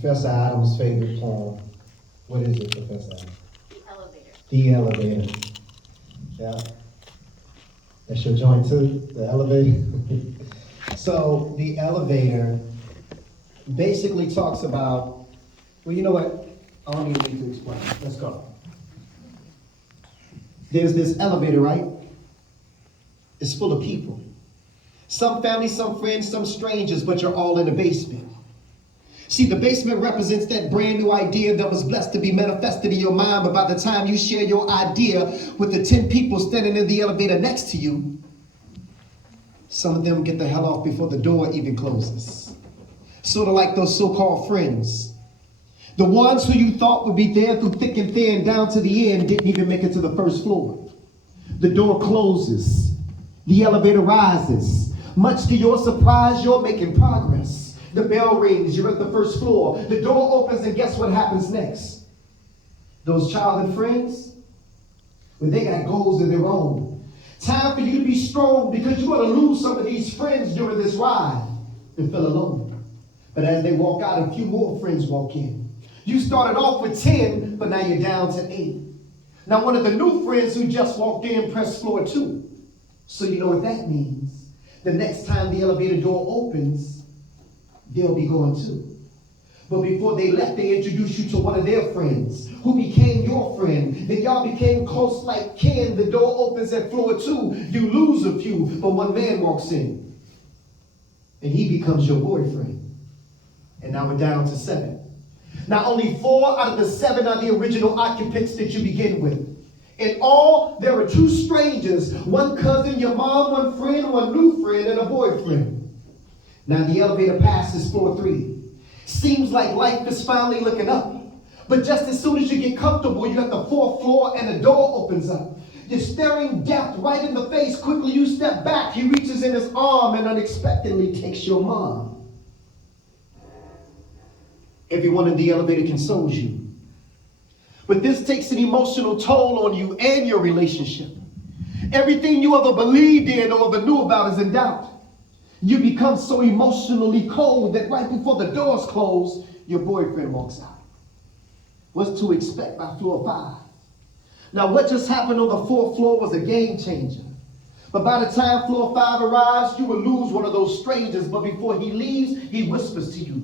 Professor Adams' favorite poem. What is it, Professor Adams? The elevator. The elevator. Yeah. That's your joint too, the elevator. So the elevator basically talks about, well, you know what? I don't even need to explain. Let's go. There's this elevator, right? It's full of people. Some family, some friends, some strangers, but you're all in the basement. See, the basement represents that brand new idea that was blessed to be manifested in your mind, but by the time you share your idea with the 10 people standing in the elevator next to you, some of them get the hell off before the door even closes. Sort of like those so-called friends. The ones who you thought would be there through thick and thin down to the end didn't even make it to the first floor. The door closes. The elevator rises. Much to your surprise, you're making progress. The bell rings, you're at the first floor. The door opens, and guess what happens next? Those childhood friends, well, they got goals of their own. Time for you to be strong, because you're going to lose some of these friends during this ride and feel alone. But as they walk out, a few more friends walk in. You started off with 10, but now you're down to 8. Now one of the new friends who just walked in pressed floor 2. So you know what that means. The next time the elevator door opens, they'll be going too. But before they left, they introduced you to one of their friends who became your friend. Then y'all became close like kin. The door opens at floor 2. You lose a few, but one man walks in. And he becomes your boyfriend. And now we're down to 7. Now only 4 out of the 7 are the original occupants that you begin with. In all, there are 2 strangers, one cousin, your mom, one friend, one new friend, and a boyfriend. Now the elevator passes floor 3. Seems like life is finally looking up. But just as soon as you get comfortable, you're at the 4th floor and the door opens up. You're staring death right in the face. Quickly you step back. He reaches in his arm and unexpectedly takes your mom. Everyone in the elevator consoles you. But this takes an emotional toll on you and your relationship. Everything you ever believed in or ever knew about is in doubt. You become so emotionally cold that right before the doors close, your boyfriend walks out. What's to expect by floor 5? Now what just happened on the 4th floor was a game changer. But by the time floor 5 arrives, you will lose one of those strangers. But before he leaves, he whispers to you,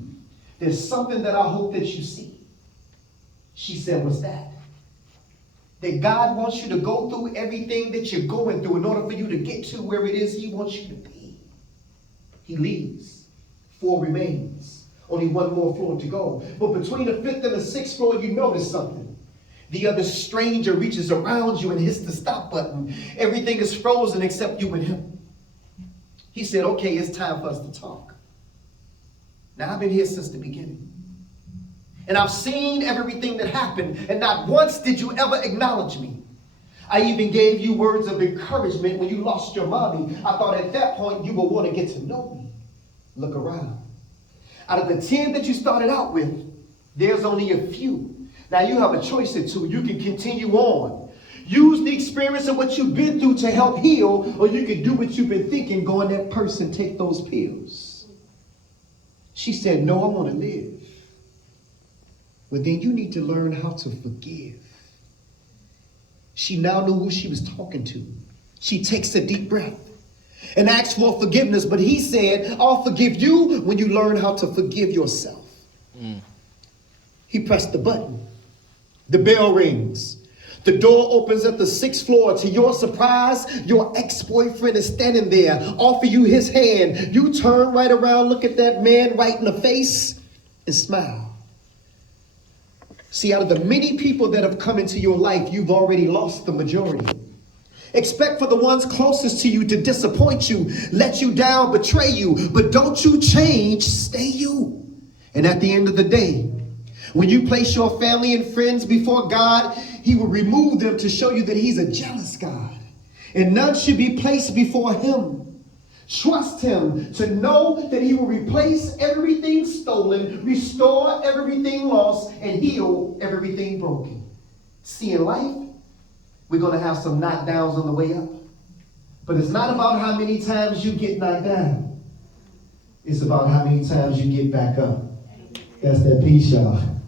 "There's something that I hope that you see." She said, "What's that?" That God wants you to go through everything that you're going through in order for you to get to where it is he wants you to be. He leaves. 4 remains. Only 1 more floor to go. But between the 5th and the 6th floor, you notice something. The other stranger reaches around you and hits the stop button. Everything is frozen except you and him. He said, "Okay, it's time for us to talk. Now, I've been here since the beginning. And I've seen everything that happened, and not once did you ever acknowledge me. I even gave you words of encouragement when you lost your mommy. I thought at that point you would want to get to know me. Look around. Out of the 10 that you started out with, there's only a few. Now you have a choice or two. You can continue on. Use the experience of what you've been through to help heal, or you can do what you've been thinking, go in that purse and take those pills." She said, "No, I want to live." Well, then you need to learn how to forgive. She now knew who she was talking to. She takes a deep breath and asks for forgiveness. But he said, "I'll forgive you when you learn how to forgive yourself." He pressed the button. The bell rings. The door opens at the 6th floor. To your surprise, your ex-boyfriend is standing there, offer you his hand. You turn right around, look at that man right in the face, and smile. See, out of the many people that have come into your life, you've already lost the majority. Expect for the ones closest to you to disappoint you, let you down, betray you. But don't you change, stay you. And at the end of the day, when you place your family and friends before God, he will remove them to show you that he's a jealous God. And none should be placed before him. Trust him to know that he will replace everything stolen, restore everything lost, and heal everything broken. See, in life, we're going to have some knockdowns on the way up. But it's not about how many times you get knocked down. It's about how many times you get back up. That's that peace, y'all.